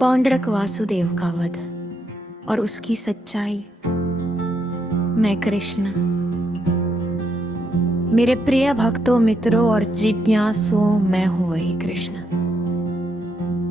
पौंड्रक वासुदेव का वध और उसकी सच्चाई। मैं कृष्ण। मेरे प्रिय भक्तों, मित्रों और जिज्ञासुओं, मैं हूं वही कृष्ण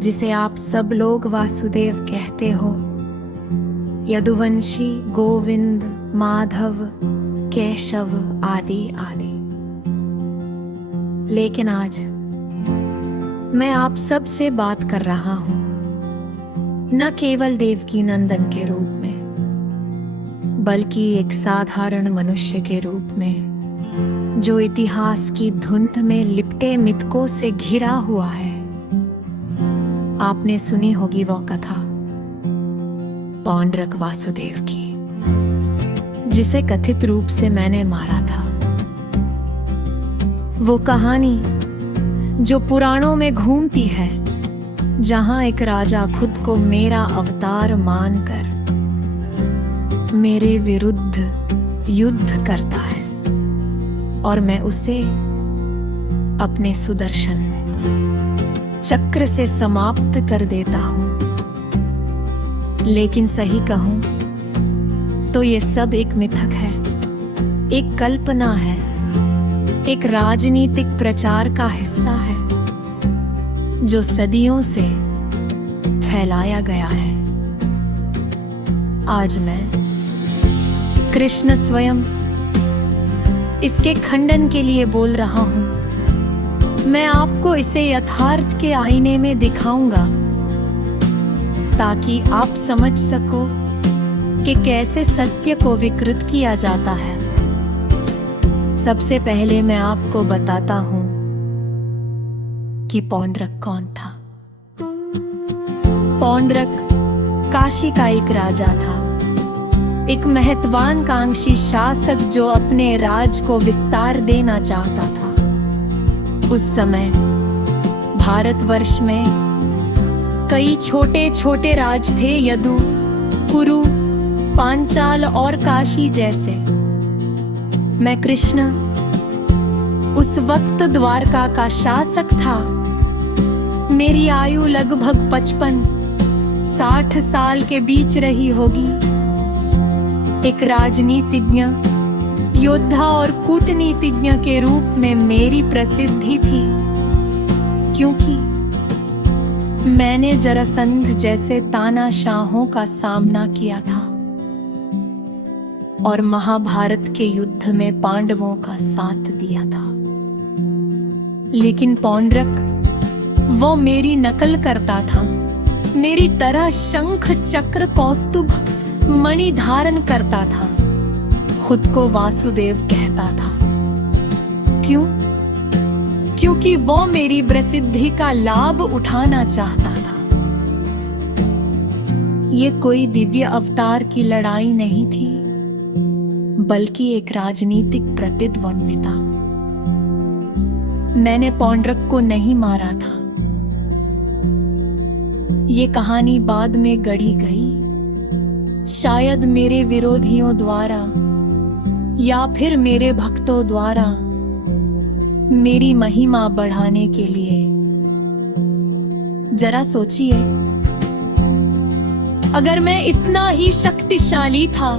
जिसे आप सब लोग वासुदेव कहते हो। यदुवंशी, गोविंद, माधव, केशव आदि आदि। लेकिन आज मैं आप सब से बात कर रहा हूं न केवल देवकी नंदन के रूप में, बल्कि एक साधारण मनुष्य के रूप में जो इतिहास की धुंध में लिपटे मिथकों से घिरा हुआ है। आपने सुनी होगी वो कथा पौंड्रक वासुदेव की, जिसे कथित रूप से मैंने मारा था। वो कहानी जो पुराणों में घूमती है, जहां एक राजा खुद को मेरा अवतार मानकर मेरे विरुद्ध युद्ध करता है और मैं उसे अपने सुदर्शन चक्र से समाप्त कर देता हूं। लेकिन सही कहूं तो ये सब एक मिथक है, एक कल्पना है, एक राजनीतिक प्रचार का हिस्सा है जो सदियों से फैलाया गया है। आज मैं कृष्ण स्वयं इसके खंडन के लिए बोल रहा हूं। मैं आपको इसे यथार्थ के आईने में दिखाऊंगा ताकि आप समझ सको कि कैसे सत्य को विकृत किया जाता है। सबसे पहले मैं आपको बताता हूं कि पौंड्रक कौन था। पौंड्रक काशी का एक राजा था, एक महत्वाकांक्षी शासक जो अपने राज को विस्तार देना चाहता था। उस समय भारतवर्ष में कई छोटे छोटे राज थे, यदु, कुरु, पांचाल और काशी जैसे। मैं कृष्ण उस वक्त द्वारका का शासक था। मेरी आयु लगभग 55-60 साल के बीच रही होगी। एक राजनीतिज्ञ, योद्धा और कूटनीतिज्ञ के रूप में मेरी प्रसिद्धि थी, क्योंकि मैंने जरासंध जैसे तानाशाहों का सामना किया था और महाभारत के युद्ध में पांडवों का साथ दिया था। लेकिन पौंड्रक वो मेरी नकल करता था, मेरी तरह शंख, चक्र, कौस्तुभ, मणि धारण करता था, खुद को वासुदेव कहता था। क्यों? क्योंकि वो मेरी प्रसिद्धि का लाभ उठाना चाहता था। ये कोई दिव्य अवतार की लड़ाई नहीं थी, बल्कि एक राजनीतिक प्रतिद्वंद्विता। मैंने पौंड्रक को नहीं मारा था। ये कहानी बाद में गढ़ी गई, शायद मेरे विरोधियों द्वारा या फिर मेरे भक्तों द्वारा, मेरी महिमा बढ़ाने के लिए। जरा सोचिए, अगर मैं इतना ही शक्तिशाली था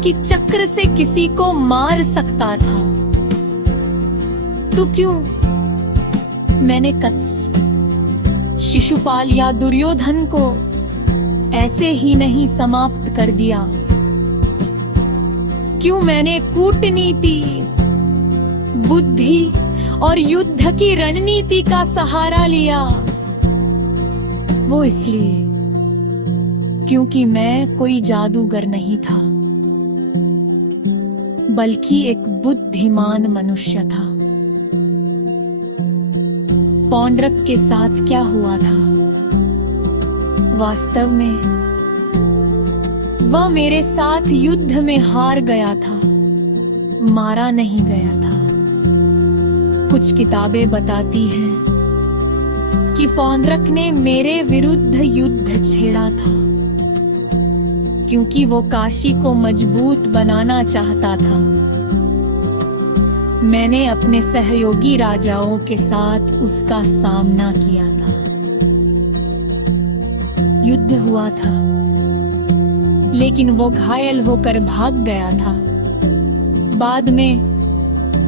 कि चक्र से किसी को मार सकता था, तो क्यों मैंने कत्स, शिशुपाल या दुर्योधन को ऐसे ही नहीं समाप्त कर दिया? क्यों मैंने कूटनीति, बुद्धि और युद्ध की रणनीति का सहारा लिया? वो इसलिए क्योंकि मैं कोई जादूगर नहीं था, बल्कि एक बुद्धिमान मनुष्य था। पौंड्रक के साथ क्या हुआ था? वास्तव में वह मेरे साथ युद्ध में हार गया था, मारा नहीं गया था। कुछ किताबें बताती हैं कि पौंड्रक ने मेरे विरुद्ध युद्ध छेड़ा था, क्योंकि वो काशी को मजबूत बनाना चाहता था। मैंने अपने सहयोगी राजाओं के साथ उसका सामना किया था। युद्ध हुआ था, लेकिन वो घायल होकर भाग गया था। बाद में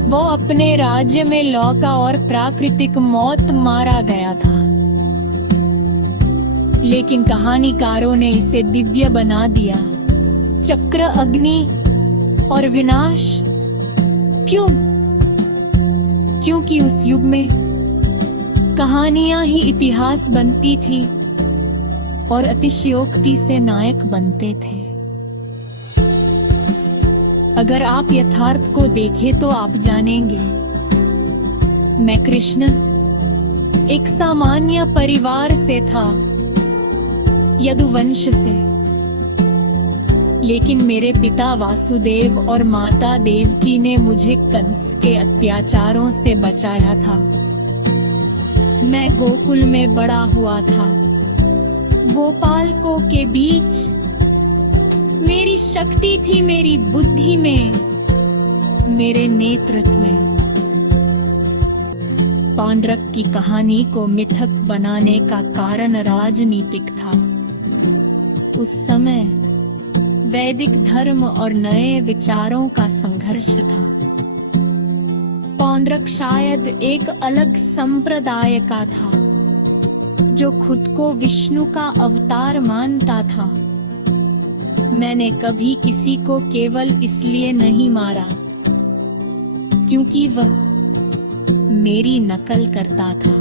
वो अपने राज्य में लौटा और प्राकृतिक मौत मारा गया था। लेकिन कहानीकारों ने इसे दिव्य बना दिया। चक्र, अग्नि और विनाश। क्यों? क्योंकि उस युग में कहानियां ही इतिहास बनती थी और अतिशयोक्ति से नायक बनते थे। अगर आप यथार्थ को देखें तो आप जानेंगे, मैं कृष्ण एक सामान्य परिवार से था, यदुवंश से। लेकिन मेरे पिता वासुदेव और माता देवकी ने मुझे कंस के अत्याचारों से बचाया था। मैं गोकुल में बड़ा हुआ था, गोपालकों के बीच। मेरी शक्ति थी मेरी बुद्धि में, मेरे नेतृत्व में। पौंड्रक की कहानी को मिथक बनाने का कारण राजनीतिक था। उस समय वैदिक धर्म और नए विचारों का संघर्ष था। पौंड्रक शायद एक अलग संप्रदाय का था, जो खुद को विष्णु का अवतार मानता था। मैंने कभी किसी को केवल इसलिए नहीं मारा क्योंकि वह मेरी नकल करता था।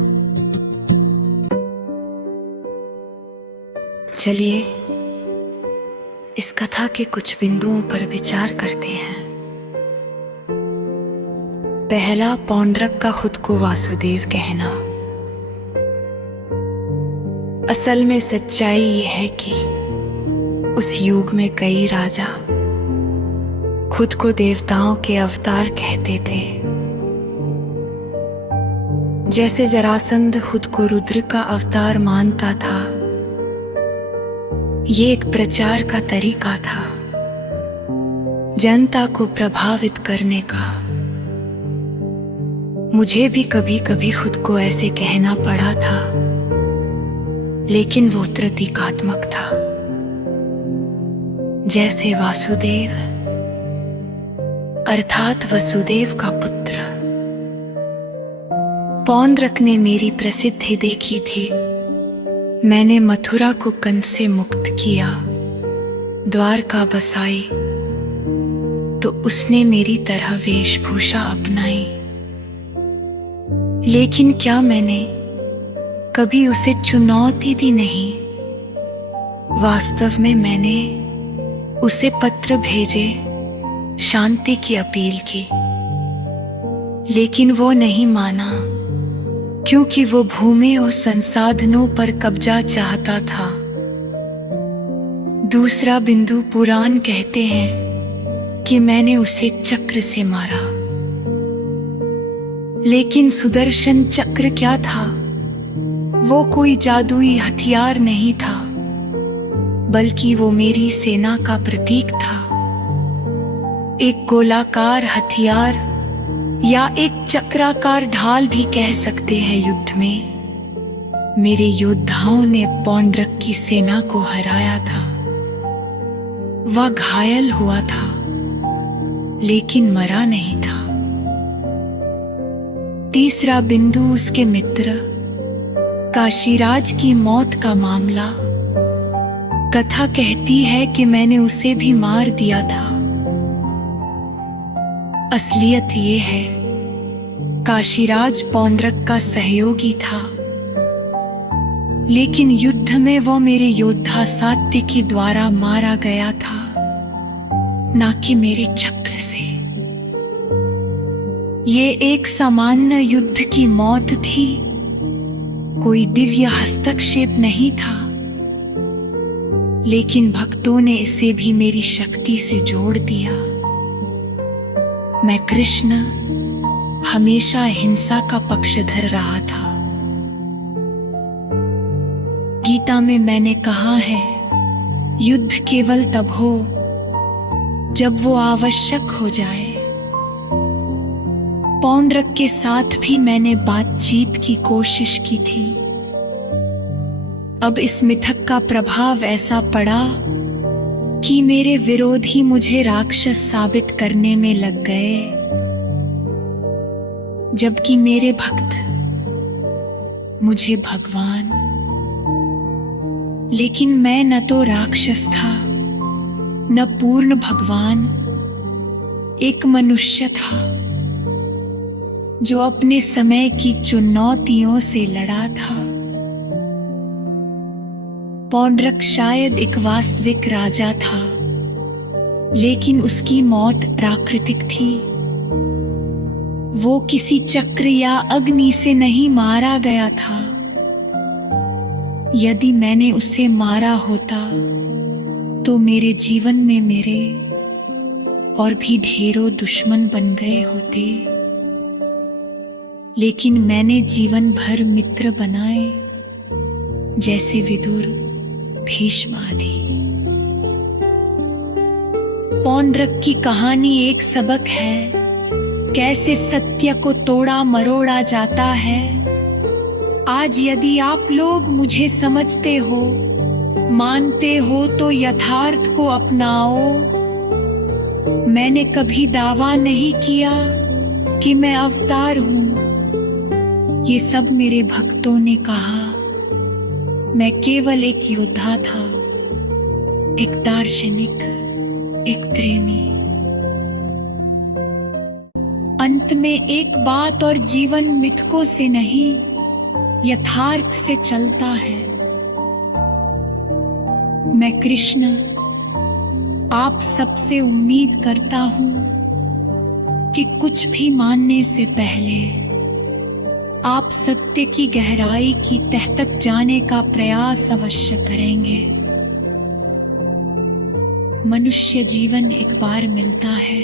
चलिए इस कथा के कुछ बिंदुओं पर विचार करते हैं। पहला, पौंड्रक का खुद को वासुदेव कहना। असल में सच्चाई ये है कि उस युग में कई राजा खुद को देवताओं के अवतार कहते थे। जैसे जरासंध खुद को रुद्र का अवतार मानता था। ये एक प्रचार का तरीका था, जनता को प्रभावित करने का। मुझे भी कभी कभी खुद को ऐसे कहना पड़ा था, लेकिन वो प्रतीकात्मक था। जैसे वासुदेव अर्थात वसुदेव का पुत्र। पौंड्रक ने मेरी प्रसिद्धि देखी थी। मैंने मथुरा को कंस से मुक्त किया, द्वारका बसाई, तो उसने मेरी तरह वेशभूषा अपनाई। लेकिन क्या मैंने कभी उसे चुनौती दी नहीं? वास्तव में मैंने उसे पत्र भेजे, शांति की अपील की, लेकिन वो नहीं माना, क्योंकि वो भूमि और संसाधनों पर कब्जा चाहता था। दूसरा बिंदु, पुराण कहते हैं कि मैंने उसे चक्र से मारा। लेकिन सुदर्शन चक्र क्या था? वो कोई जादुई हथियार नहीं था, बल्कि वो मेरी सेना का प्रतीक था। एक गोलाकार हथियार या एक चक्राकार ढाल भी कह सकते हैं। युद्ध में मेरे योद्धाओं ने पौंड्रक की सेना को हराया था। वह घायल हुआ था, लेकिन मरा नहीं था। तीसरा बिंदु, उसके मित्र काशीराज की मौत का मामला। कथा कहती है कि मैंने उसे भी मार दिया था। असलियत ये है, काशीराज पौंड्रक का सहयोगी था, लेकिन युद्ध में वो मेरे योद्धा सात्यकी द्वारा मारा गया था, ना कि मेरे चक्र से। ये एक सामान्य युद्ध की मौत थी, कोई दिव्य हस्तक्षेप नहीं था। लेकिन भक्तों ने इसे भी मेरी शक्ति से जोड़ दिया। मैं कृष्ण हमेशा हिंसा का पक्षधर रहा था। गीता में मैंने कहा है, युद्ध केवल तब हो जब वो आवश्यक हो जाए। पौंड्रक के साथ भी मैंने बातचीत की कोशिश की थी। अब इस मिथक का प्रभाव ऐसा पड़ा कि मेरे विरोधी मुझे राक्षस साबित करने में लग गए, जबकि मेरे भक्त मुझे भगवान। लेकिन मैं न तो राक्षस था न पूर्ण भगवान, एक मनुष्य था जो अपने समय की चुनौतियों से लड़ा था। पौंड्रक शायद एक वास्तविक राजा था, लेकिन उसकी मौत प्राकृतिक थी। वो किसी चक्र या अग्नि से नहीं मारा गया था। यदि मैंने उसे मारा होता तो मेरे जीवन में मेरे और भी ढेरों दुश्मन बन गए होते। लेकिन मैंने जीवन भर मित्र बनाए, जैसे विदुर, भीष्म आदि। पौंड्रक की कहानी एक सबक है, कैसे सत्य को तोड़ा मरोड़ा जाता है। आज यदि आप लोग मुझे समझते हो, मानते हो, तो यथार्थ को अपनाओ। मैंने कभी दावा नहीं किया कि मैं अवतार हूं। ये सब मेरे भक्तों ने कहा। मैं केवल एक योद्धा था, एक दार्शनिक, एक प्रेमी। अंत में एक बात, और जीवन मिथकों से नहीं यथार्थ से चलता है। मैं कृष्ण आप सबसे उम्मीद करता हूं कि कुछ भी मानने से पहले आप सत्य की गहराई की तह तक जाने का प्रयास अवश्य करेंगे। मनुष्य जीवन एक बार मिलता है,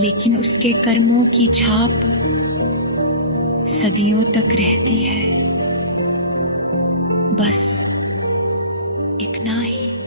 लेकिन उसके कर्मों की छाप सदियों तक रहती है। बस इतना ही।